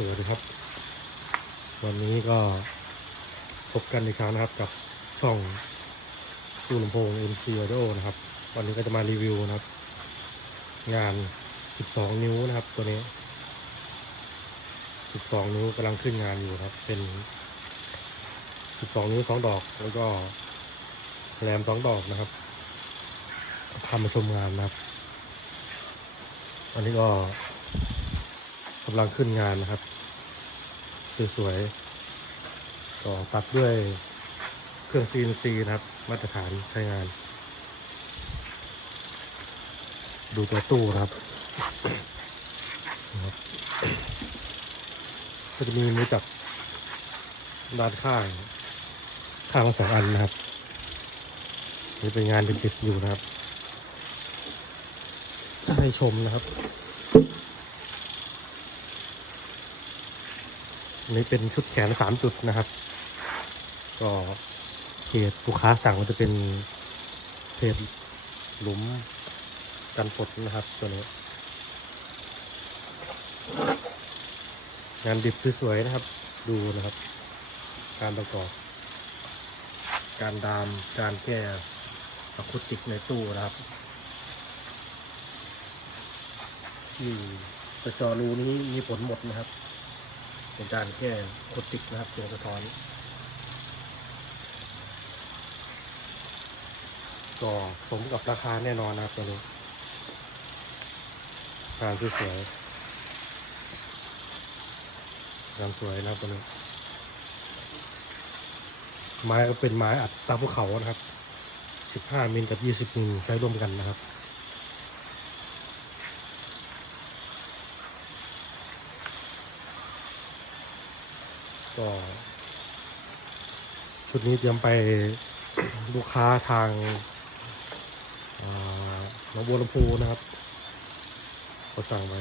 สวัสดีครับ วันนี้ก็พบกันอีกครั้งนะครับกับช่องตู้ลำโพง MC Audio นะครับ วันนี้ก็จะมารีวิวนะครับ งาน 12 นิ้วนะครับตัวนี้ 12 นิ้วกำลังขึ้นงานอยู่ครับ เป็น 12 นิ้ว 2 ดอกแล้วก็แรม2 ดอกนะครับพามาชมงานนะครับ อันนี้ก็ กำลังขึ้นงานนะครับ สวยๆก็ตัดด้วยเครื่อง CNC นะครับ มาตรฐานใช้งาน ดูตัวตู้นะครับนะครับก็จะมีมือจับด้านข้าง ข้างละสองอันนะครับ นี่เป็นงานดิบๆอยู่นะครับจะให้ชมนะครับ อันนี้เป็นชุดแขนสามจุดนะครับ ก็เพจลูกค้าสั่งก็จะเป็นเพจหลุมกันฝนนะครับตัวนี้ งานดิบสวยๆนะครับ ดูนะครับ การประกอบ การดามการแก้อะคูติกในตู้นะครับที่กระจอรูนี้มีผลหมดนะครับ เป็นการแก้อะคูติกนะครับเสียงสะท้อน ก็สมกับราคาแน่นอนนะครับตัวนี้งานสวยๆงานสวยนะครับตัวนี้ไม้ก็เป็นไม้อัดตามภูเขานะครับ 15มิลกับ 20มิลใช้ร่วมกันนะครับ ก็ ชุดนี้เตรียมไปลูกค้าทางหนองบัวลำพูนะครับเขาสั่งไว้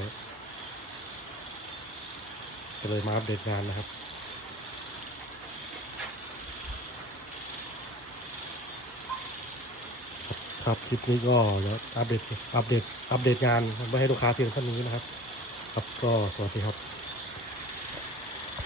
ก็เลยมาอัปเดตงานนะครับครับคลิปนี้ก็เดี๋ยวอัปเดตอัปเดตอัปเดตงานไว้ให้ลูกค้าเพียงเท่านี้นะครับ ครับก็สวัสดีครับ